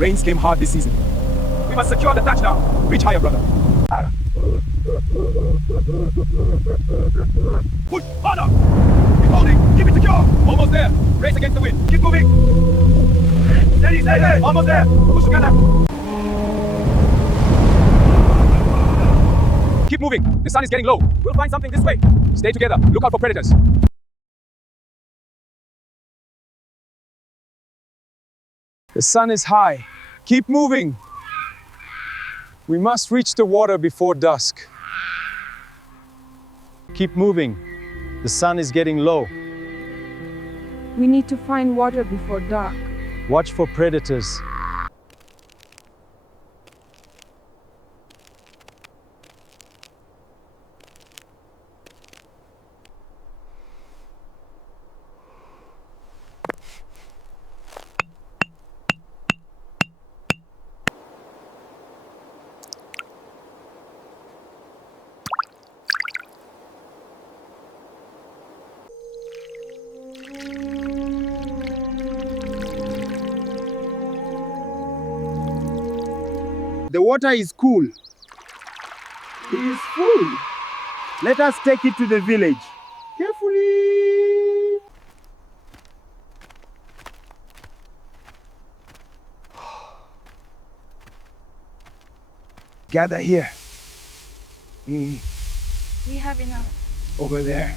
Rains came hard this season. We must secure the thatch now. Reach higher, brother. Push harder. Keep holding. Keep it secure. Almost there. Race against the wind. Keep moving. Steady, steady. Almost there. Push together. Keep moving. The sun is getting low. We'll find something this way. Stay together. Look out for predators. The sun is high. Keep moving. We must reach the water before dusk. Keep moving. The sun is getting low. We need to find water before dark. Watch for predators. The water is cool. It is full. Let us take it to the village. Carefully. Gather here. We have enough. Over there.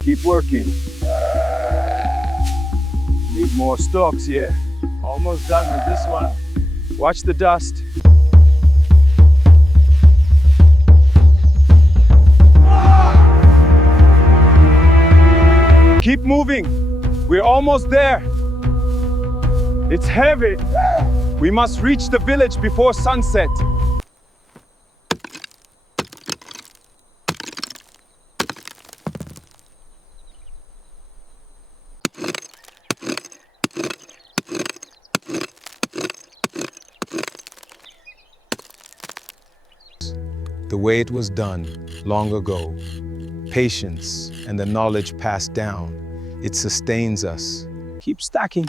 Keep working. Need more stalks here. Almost done with this one. Watch the dust. Keep moving. We're almost there. It's heavy. We must reach the village before sunset. The way it was done long ago, patience and the knowledge passed down, it sustains us. Keep stacking.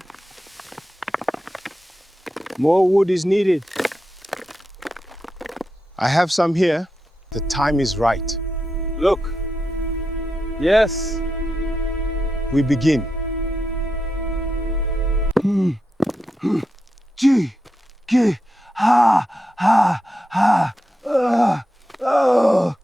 More wood is needed. I have some here. The time is right. Look. Yes. We begin. G, G, ha, ha, ha, oh.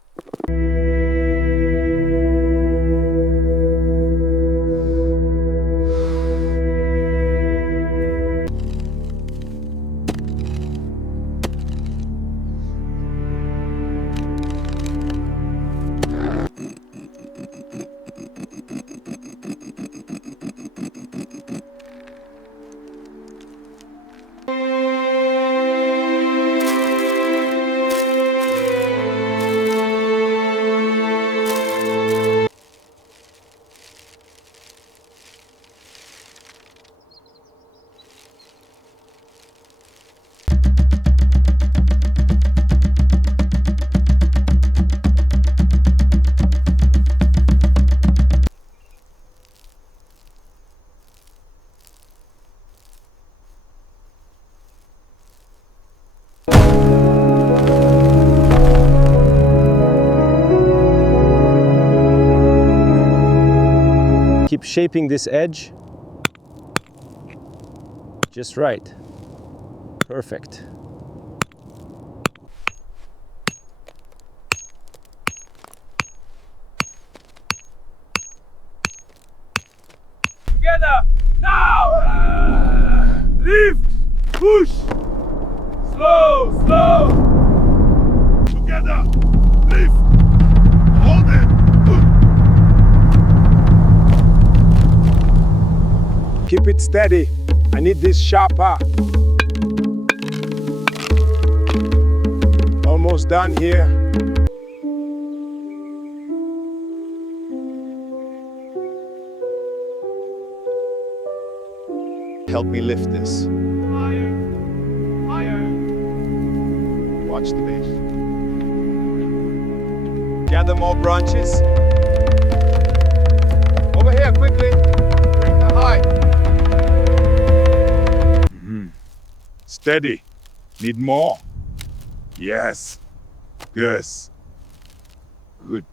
Keep shaping this edge. Just right. Perfect. Together, now! Lift, push, slow, slow. Together, lift, hold it. Keep it steady. I need this sharper. Almost done here. Help me lift this. Higher, higher. Watch the base. Gather more branches. Over here, quickly. Bring the high. Steady. Need more? Yes. Yes. Good.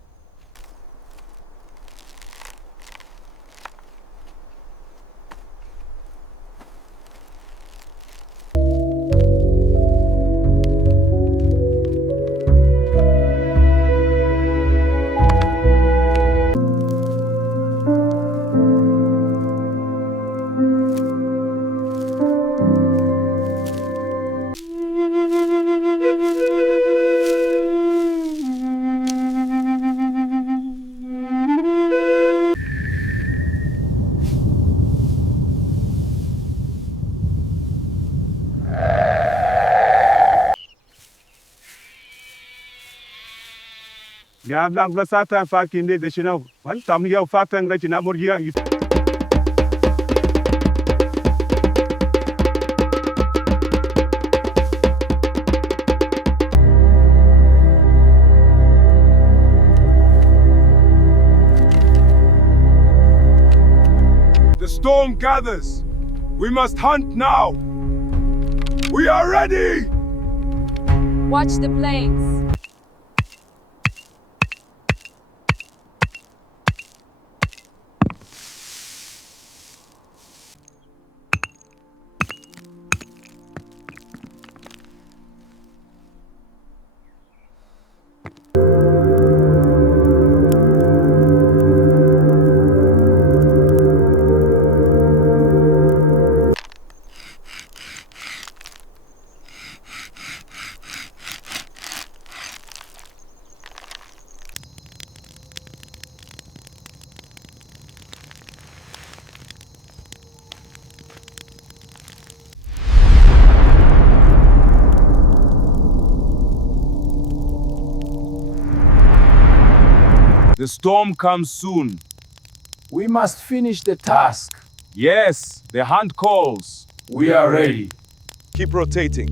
Ya lang lasata fakin de chino. Wan tam yau fatan ga china murgiya. The storm gathers. We must hunt now. We are ready. Watch the plains. The storm comes soon. We must finish the task. Yes, the hunt calls. We are ready. Keep rotating.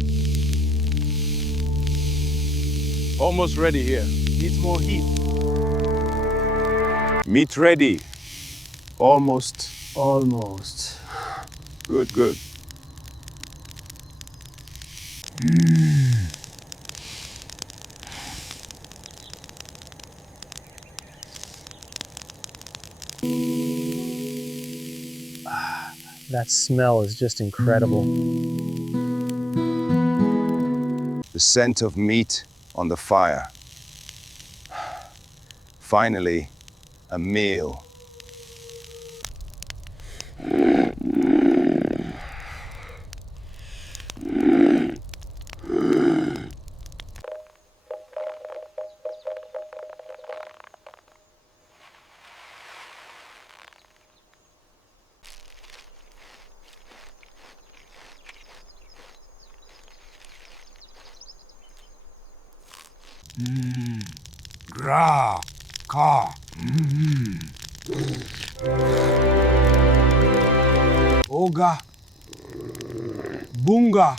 Almost ready here. Needs more heat. Meat ready. Almost. Good, good. That smell is just incredible. The scent of meat on the fire. Finally, a meal. Gra, ka. Oga. Bunga.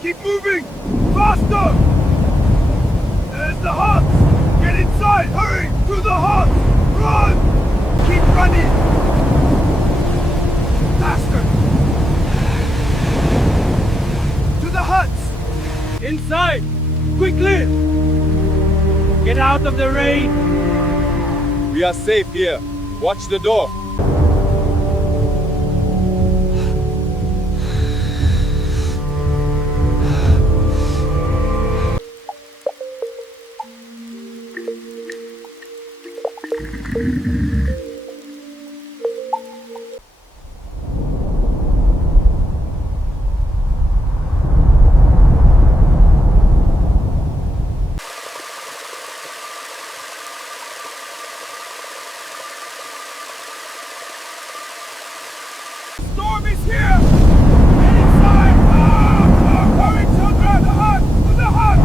Keep moving! Faster! There's the hut! Get inside! Hurry! To the hut! Run! Keep running! Faster! To the huts! Inside! Quickly! Get out of the rain! We are safe here. Watch the door. Enemies here! Get inside! Hurry, children! The hut! To the hut!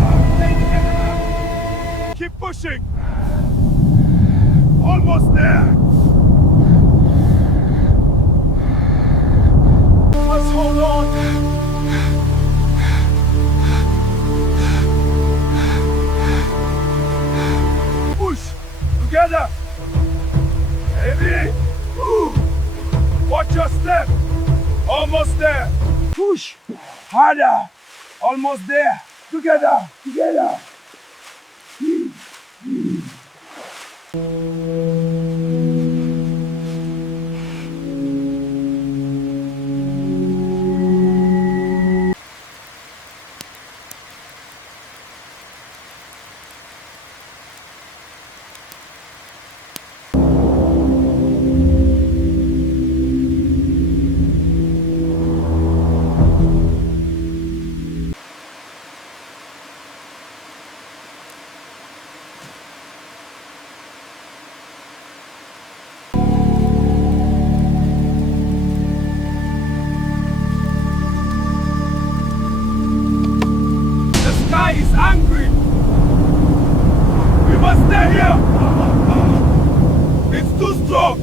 Keep pushing! Almost there! Let's hold on! Push! Together! Heavy! Ooh. Watch your step! Almost there! Push! Harder! Almost there! Together! Together! Is angry. We must stay here. It's too strong.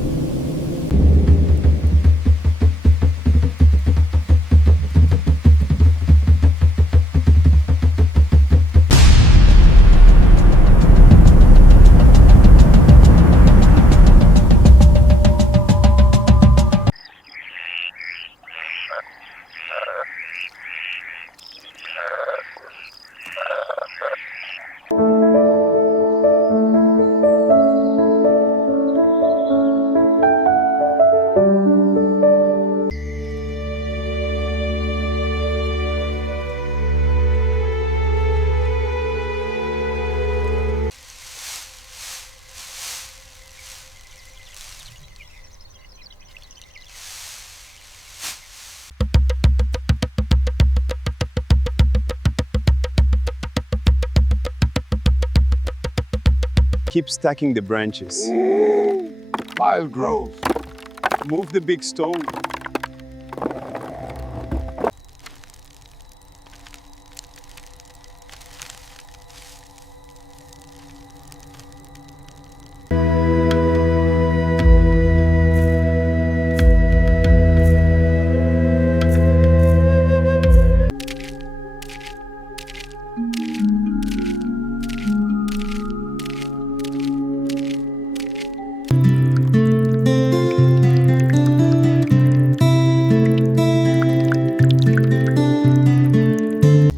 Keep stacking the branches. Pile growth. Move the big stone.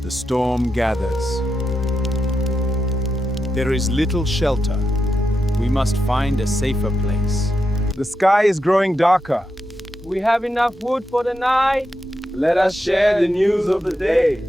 The storm gathers. There is little shelter. We must find a safer place. The sky is growing darker. We have enough wood for the night. Let us share the news of the day.